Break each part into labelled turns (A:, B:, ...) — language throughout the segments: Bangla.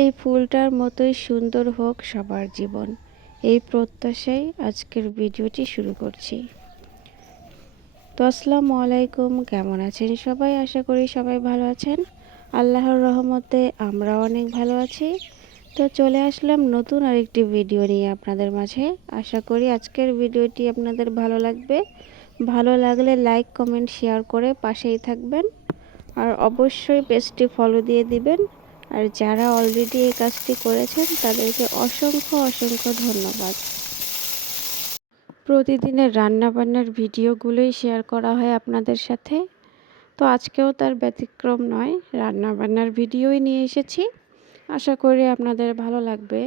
A: এই ফুলটার মতোই সুন্দর হোক সবার জীবন। এই প্রত্যাশায় আজকের ভিডিওটি শুরু করছি। তো আসসালামু আলাইকুম, কেমন আছেন সবাই? আশা করি সবাই ভালো আছেন। আল্লাহর রহমতে আমরা অনেক ভালো আছি। তো চলে আসলাম নতুন আরেকটি ভিডিও নিয়ে আপনাদের মাঝে। আশা করি আজকের ভিডিওটি আপনাদের ভালো লাগবে। ভালো লাগলে লাইক, কমেন্ট, শেয়ার করে পাশেই থাকবেন। আর অবশ্যই পেজটি ফলো দিয়ে দিবেন। আর যারা অলরেডি এই কাজটি করেছেন, তাদেরকে অসংখ্য অসংখ্য ধন্যবাদ। প্রতিদিনের রান্নাবান্নার ভিডিওগুলোই শেয়ার করা হয় আপনাদের সাথে। তো আজকেও তার ব্যতিক্রম নয়, রান্নাবান্নার ভিডিওই নিয়ে এসেছি। আশা করি আপনাদের ভালো লাগবে।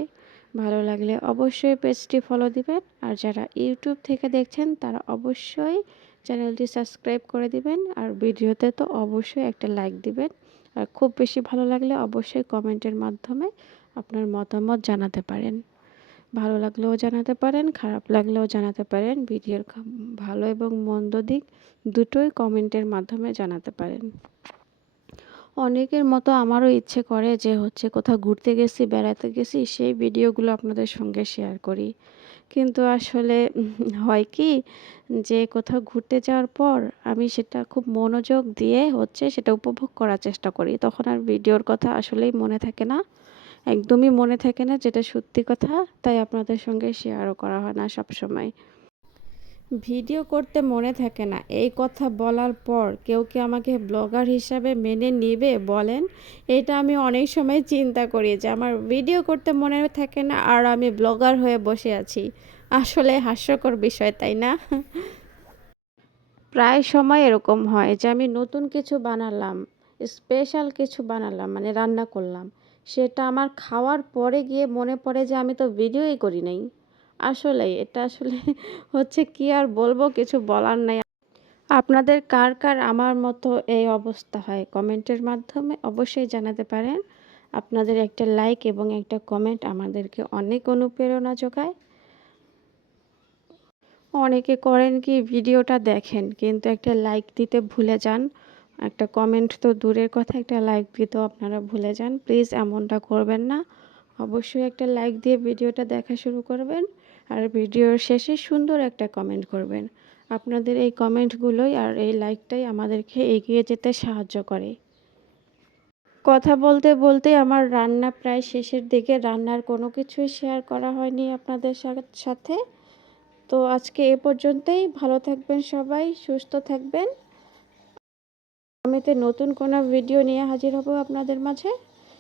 A: ভালো লাগলে অবশ্যই পেজটি ফলো দিবেন। আর যারা ইউটিউব থেকে দেখছেন, তারা অবশ্যই চ্যানেলটি সাবস্ক্রাইব করে দিবেন। আর ভিডিওতে তো অবশ্যই একটা লাইক দিবেন। আর খুব বেশি ভালো লাগলে অবশ্যই কমেন্টের মাধ্যমে আপনার মতামত জানাতে পারেন। ভালো লাগলেও জানাতে পারেন, খারাপ লাগলেও জানাতে পারেন, ভিডিওর ভালো এবং মন্দ দিক দুটোই কমেন্টের মাধ্যমে জানাতে পারেন। অনেকের মতো আমারও ইচ্ছে করে যে হচ্ছে কোথাও ঘুরতে গেছি, বেড়াতে গেছি, সেই ভিডিওগুলো আপনাদের সঙ্গে শেয়ার করি। কিন্তু আসলে হয় কি, যে কোথাও ঘুরতে যাওয়ার পর আমি সেটা খুব মনোযোগ দিয়ে হচ্ছে সেটা উপভোগ করার চেষ্টা করি তখন আর ভিডিওর কথা আসলেই মনে থাকে না, একদমই মনে থাকে না যেটা সত্যি কথা, তাই আপনাদের সঙ্গে শেয়ারও করা হয় না সব সময়। ভিডিও করতে মনে থাকে না। এই কথা বলার পর কেউ কি আমাকে ব্লগার হিসাবে মেনে নেবে বলেন? এটা আমি অনেক সময় চিন্তা করি যে আমার ভিডিও করতে মনে থাকে না আর আমি ব্লগার হয়ে বসে আছি। আসলে হাস্যকর বিষয়, তাই না? প্রায় সময় এরকম হয় যে আমি নতুন কিছু বানালাম স্পেশাল কিছু বানালাম মানে রান্না করলাম। সেটা আমার খাওয়ার পরে গিয়ে মনে পড়ে যে আমি তো ভিডিওই করি নাই। আসলেই, এটা আসলে হচ্ছে কি আর বলব, কিছু বলার নাই। আপনাদের কার কার আমার মতো এই অবস্থা হয় কমেন্টের মাধ্যমে অবশ্যই জানাতে পারেন। আপনাদের একটা লাইক এবং একটা কমেন্ট আমাদেরকে অনেক অনুপ্রেরণা যোগায়। অনেকে করেন কি ভিডিওটা দেখেন, কিন্তু একটা লাইক দিতে ভুলে যান। একটা কমেন্ট তো দূরের কথা, একটা লাইক দিতেও আপনারা ভুলে যান। প্লিজ এমনটা করবেন না। অবশ্যই একটা লাইক দিয়ে ভিডিওটা দেখা শুরু করবেন। আর ভিডিওর শেষে সুন্দর একটা কমেন্ট করবেন। আপনাদের এই কমেন্টগুলোই আর এই লাইকটাই আমাদেরকে এগিয়ে যেতে সাহায্য করে। কথা বলতে বলতে আমার রান্না প্রায় শেষের দিকে, রান্নার কোনো কিছুই শেয়ার করা হয়নি আপনাদের সাথে তো আজকে এ পর্যন্তই। ভালো থাকবেন সবাই, সুস্থ থাকবেন। আমিতে নতুন কোনো ভিডিও নিয়ে হাজির হব আপনাদের মাঝে।